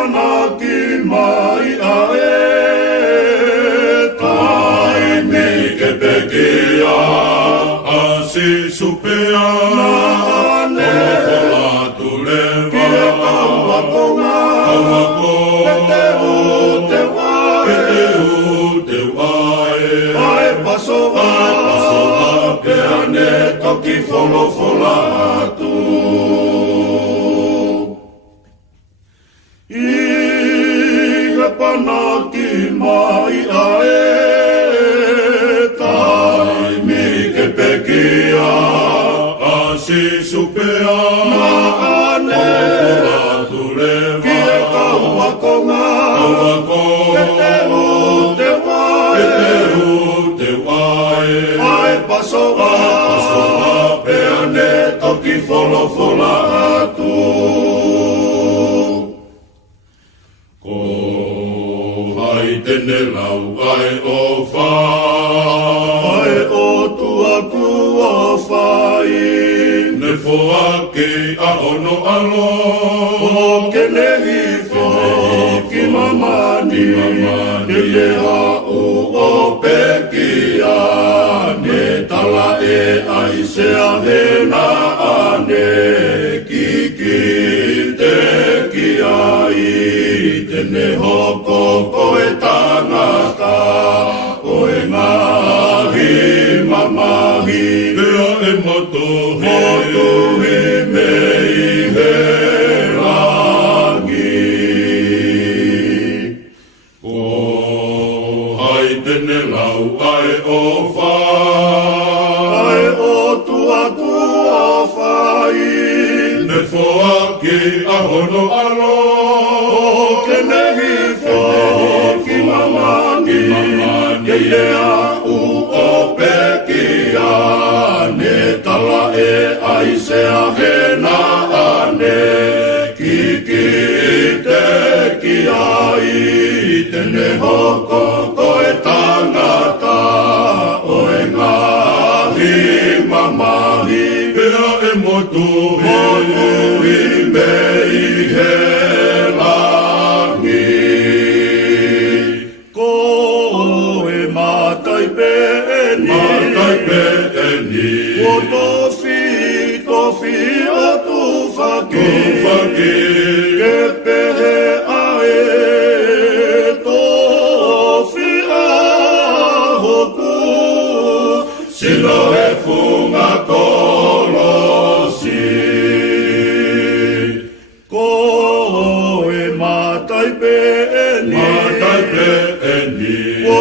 panaki mai ae tai mike pekia asi supea na ane ola tuleva kia kawakonga kawako te wae ai pasova pe ane toki folofola tu panaki mai ae tai mike pekia asi supea na ane ola tuleva kia kawakonga kawako te wae ai pasova pe ane toki folofola tu tene lau ai o whai ai o tuaku o whai ne foa ke a ono alo o ke nehi fo ki mamani ke le hau o pekia ne tala e ai se ahena ane ki te ki ai tene hoko koe tangata oe ngahi mamahi pea e motuhi me i he rangi ko hai tene lau ai o whai ai o tuaku o whai ne foa ki a hono alo ke nehi fo ki mamani ke lea u o pekia ne tala e ai se ahena ane ki te ki ai tene hoko koe tangata oe ngahi mamahi pea e motuhi me i he o tofi o tu whaki ke pehe ae tofi a hoku silo e funga kolosi ko e matai pe eni o